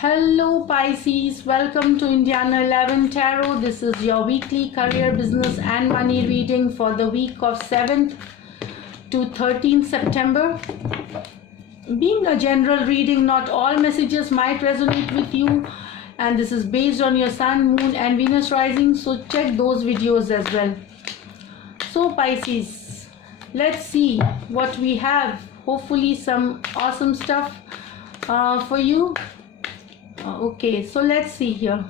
Hello Pisces, welcome to Indiana 11 Tarot. This is your weekly career, business and money reading for the week of 7th to 13th September. Being a general reading, not all messages might resonate with you, and this is based on your Sun, Moon and Venus rising, so check those videos as well. So Pisces, let's see what we have. Hopefully some awesome stuff for you. Okay, so let's see here.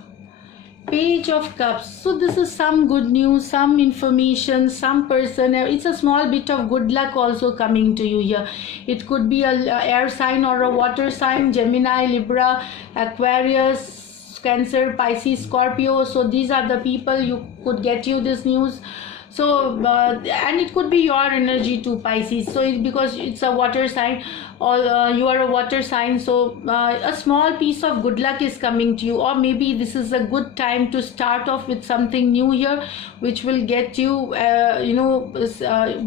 Page of Cups. So this is some good news, some information, some person. It's a small bit of good luck also coming to you here. It could be a air sign or a water sign, Gemini, Libra, Aquarius, Cancer, Pisces, Scorpio. So these are the people you could get you this news. So and it could be your energy too, Pisces. So it's because it's a water sign, or you are a water sign, so a small piece of good luck is coming to you, or maybe this is a good time to start off with something new here, which will get you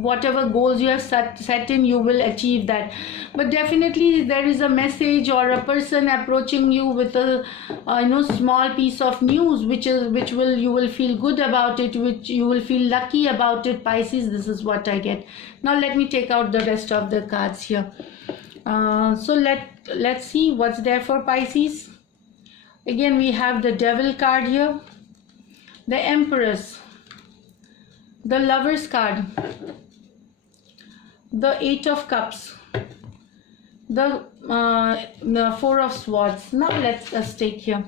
whatever goals you have set in, you will achieve that. But definitely there is a message or a person approaching you with a small piece of news, which you will feel good about it, which you will feel lucky about it, Pisces. This is what I get. Now let me take out the rest of the cards here. So let's see what's there for Pisces. Again, we have the Devil card here, the Empress, the Lovers card, the Eight of Cups, the Four of Swords. Now let's take here.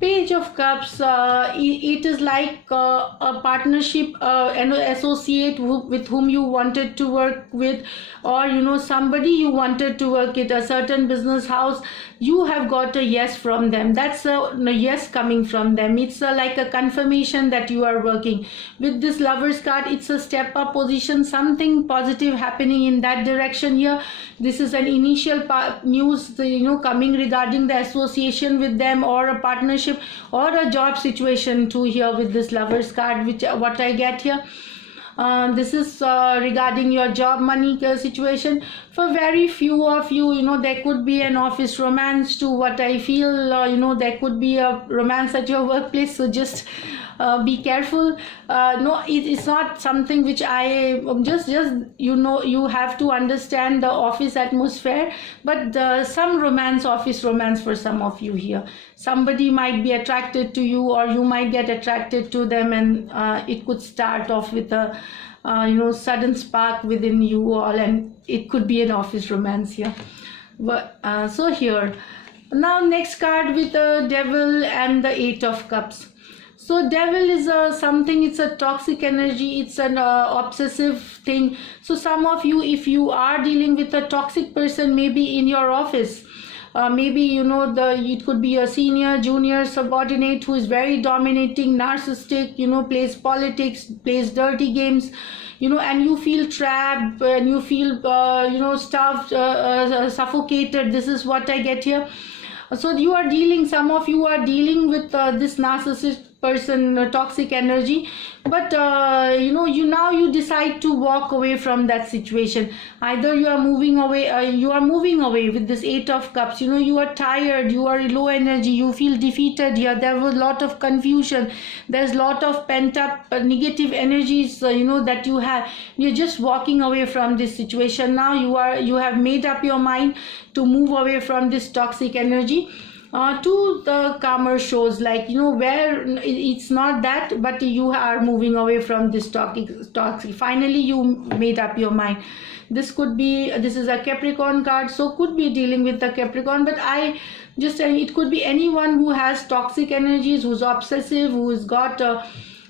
Page of Cups. It is like a partnership, an associate with whom you wanted to work with, or somebody you wanted to work at a certain business house. You have got a yes from them. That's a yes coming from them. It's like a confirmation that you are working with this Lovers card. It's a step up position, something positive happening in that direction here. This is an initial news coming regarding the association with them, or a partnership, or a job situation too here with this Lovers card, which what I get here. This is regarding your job, money situation. For very few of you, there could be an office romance too, what I feel. There could be a romance at your workplace, so just be careful. No, it's not something which I just you have to understand the office atmosphere, but some romance, office romance for some of you here. Somebody might be attracted to you, or you might get attracted to them, and it could start off with a sudden spark within you all, and it could be an office romance here. But so here now, next card with the Devil and the Eight of Cups. So Devil is something, it's a toxic energy, it's an obsessive thing. So some of you, if you are dealing with a toxic person, maybe in your office, maybe it could be a senior, junior, subordinate who is very dominating, narcissistic, plays politics, plays dirty games, and you feel trapped, and you feel stuffed, suffocated. This is what I get here. So some of you are dealing with this narcissist person, toxic energy, but you decide to walk away from that situation. Either you are moving away with this Eight of Cups. You are tired, you are low energy, you feel defeated here. There was a lot of confusion, there's a lot of pent up negative energies that you have. You're just walking away from this situation. Now you have made up your mind to move away from this toxic energy to the calmer shows, like where it's not that, but you are moving away from this toxic. Finally you made up your mind. This is a Capricorn card, so could be dealing with the Capricorn, but I just saying it could be anyone who has toxic energies, who's obsessive, who's got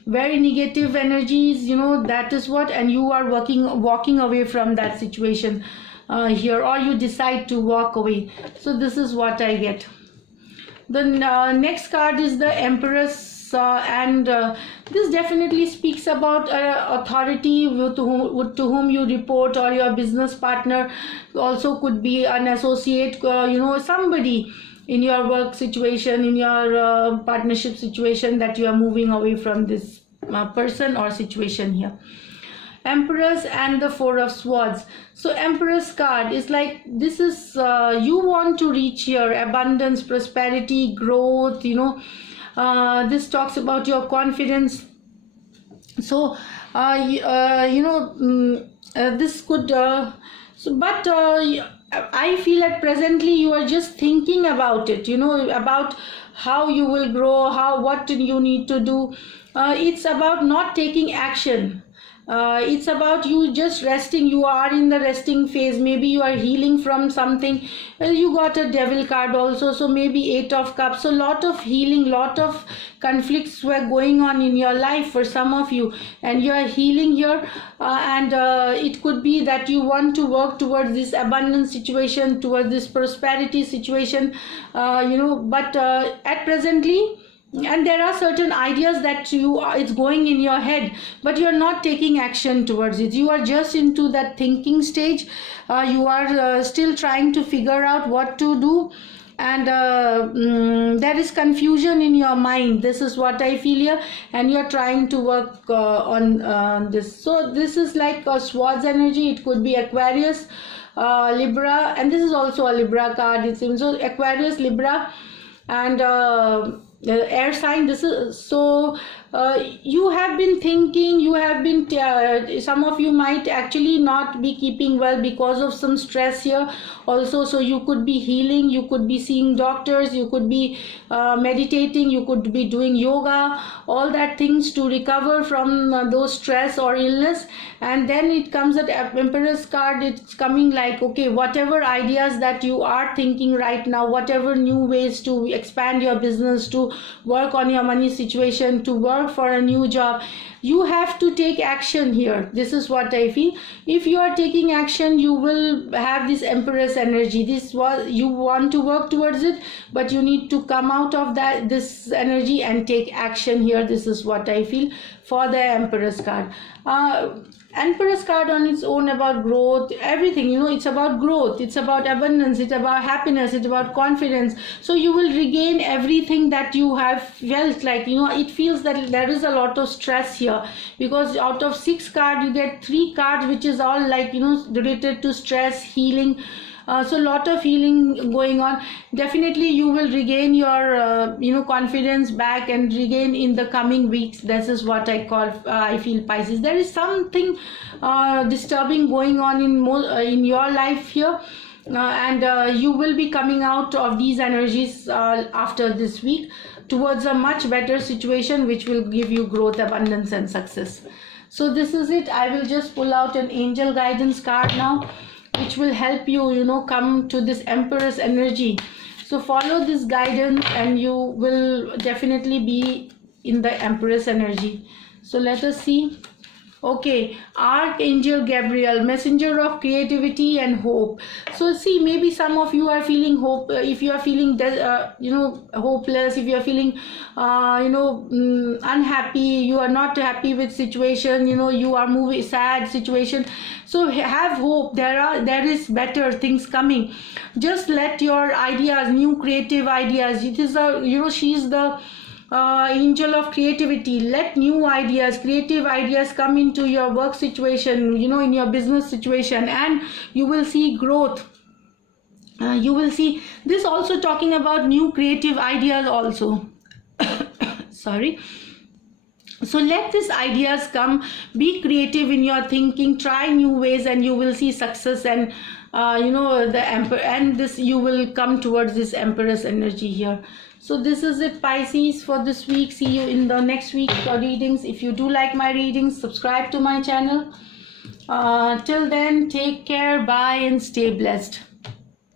very negative energies, that is what, and you are walking away from that situation here, or you decide to walk away. So this is what I get. The next card is the Empress, and this definitely speaks about authority to whom you report, or your business partner. Also could be an associate, somebody in your work situation, in your partnership situation, that you are moving away from this person or situation here. Empress and the Four of Swords. So Empress card is like, this is you want to reach here abundance, prosperity, growth, you know. This talks about your confidence. So this could but I feel at presently you are just thinking about it, you know, about how you will grow, what you need to do. It's about not taking action. It's about you just resting. You are in the resting phase. Maybe you are healing from something. You got a Devil card also, so maybe Eight of Cups. So lot of healing, lot of conflicts were going on in your life for some of you, and you are healing here. And it could be that you want to work towards this abundance situation, towards this prosperity situation, but at presently, and there are certain ideas that it's going in your head, but you are not taking action towards it. You are just into that thinking stage. You are still trying to figure out what to do, and there is confusion in your mind. This is what I feel here, and you are trying to work on this. So this is like a Swords energy. It could be Aquarius, Libra, and this is also a Libra card, it seems. So Aquarius, Libra, and air sign. This is so you have been thinking, you have been some of you might actually not be keeping well because of some stress here also. So you could be healing, you could be seeing doctors, you could be meditating, you could be doing yoga, all that things to recover from those stress or illness. And then it comes at Empress card. It's coming like, okay, whatever ideas that you are thinking right now, whatever new ways to expand your business, to work on your money situation, to work for a new job, you have to take action here. This is what I feel. If you are taking action, you will have this Empress energy. This was, you want to work towards it, but you need to come out of this energy and take action here. This is what I feel for the Empress card. Empress card on its own about growth, everything, you know, it's about growth, it's about abundance, it's about happiness, it's about confidence. So you will regain everything that you have felt like, you know. It feels that there is a lot of stress here, because out of 6 cards you get 3 cards which is all like, you know, related to stress, healing. So lot of healing going on. Definitely you will regain your confidence back and regain in the coming weeks. This is what I call I feel Pisces. There is something disturbing going on in your life here, and you will be coming out of these energies after this week towards a much better situation, which will give you growth, abundance and success. So this is it. I will just pull out an angel guidance card now, which will help you, you know, come to this Empress energy. So follow this guidance and you will definitely be in the Empress energy. So let us see. Okay, Archangel Gabriel, messenger of creativity and hope. So see, maybe some of you are feeling hope. If you are feeling hopeless, if you are feeling unhappy, you are not happy with situation, you know, you are moving sad situation, so have hope. There is better things coming. Just let your ideas, new creative ideas, it is she is the angel of creativity. Let new ideas, creative ideas come into your work situation, you know, in your business situation, and you will see growth. You will see this also talking about new creative ideas also. Sorry. So let these ideas come, be creative in your thinking, try new ways, and you will see success, and the Emperor, and this you will come towards this Empress energy here. So this is it, Pisces, for this week. See you in the next week for readings. If you do like my readings, subscribe to my channel. Till then, take care, bye, and stay blessed.